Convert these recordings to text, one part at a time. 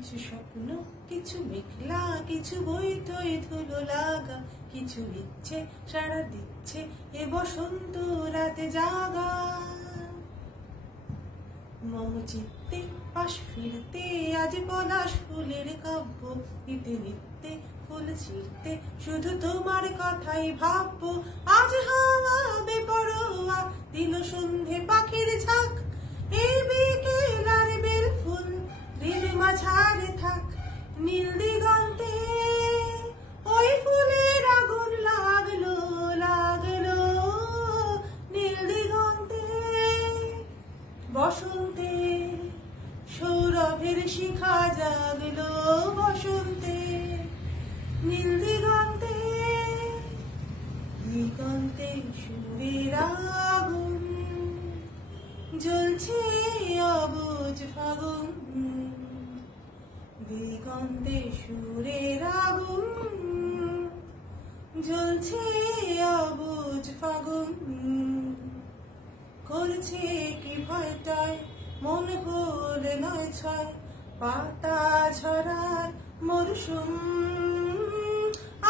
কিছু স্বপ্ন, কিছু মেঘলা, কিছু বইটই ধুলো লাগা, কিছু ইচ্ছে সাড়া দিচ্ছে এ বসন্ত রাতে জাগা। মম চিত্তে পাশ ফিরতে আজ পলাশ ফুলের কাব্য, নিতে নিতে ফুল ছিঁড়তে শুধু তোমার কথাই ভাববো। আজ হাওয়া বেপরোয়া দিল সন্ধে পাখির ঝাঁক, এই বিকেল আর বেল ফুল হৃদ মাঝারে থাক। নীল দিগন্তে ওই ফুলের আগুন লাগলো লাগলো, নীল দিগন্তে বসন্তে সৌরভের শিখা জাগলো। বসন্তে নীল দিগন্তে দিগন্তে সুরের আগুন জ্বলছে অবুঝ ফাগুন। দিগন্তে সুরের আগুন জ্বলছে অবুঝ ফাগুন। করছে কি ভয়টায় মন ভুলে নয় ছয়, পাতা ঝরার মরশুম।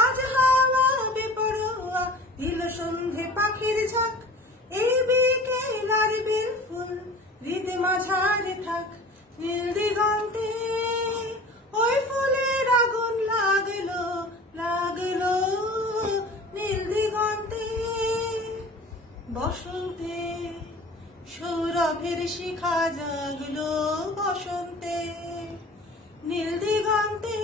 আজ হাওয়া বেপরোয়া দিল সন্ধে পাখির ঝাঁক, এই বিকেল আর বেল ফুল হৃদ মাঝারে থাক। নীল দিগন্তে ওই ফুলের আগুন লাগলো লাগলো, নীল দিগন্তে বসন্তে সৌরভের শিখা জাগলো। বসন্তে নীল দিগন্তে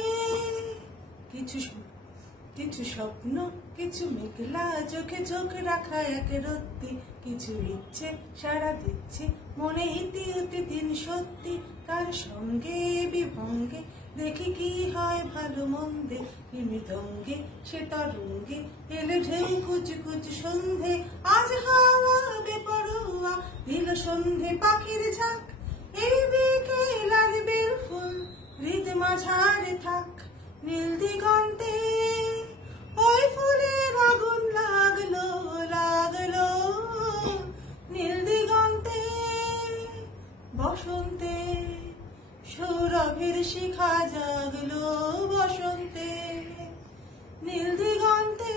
কিছু স্বপ্ন, কিছু মেঘলা চোখে চোখ রাখা এক রত্তি, কিছু ইচ্ছে সাড়া দিচ্ছে মনে ইতি উতি দিন সত্যি। কার সঙ্গে বিভঙ্গে দেখি কি হয় ভালো মন্দে, কি মৃদঙ্গে সে তরঙ্গে এলো ঢেউ কুচ কুচ সন্ধে। আজ হাওয়া বেপরোয়া দিল সন্ধে পাখির ঝাঁক, এই বিকেল আর বেল ফুল হৃদ মাঝারে থাক। নীল দিগন্তে ওই ফুলের আগুন লাগলো লাগলো, নীল দিগন্তে বসন্তে সৌরভের শিখা জাগলো। বসন্তে নীল দিগন্তে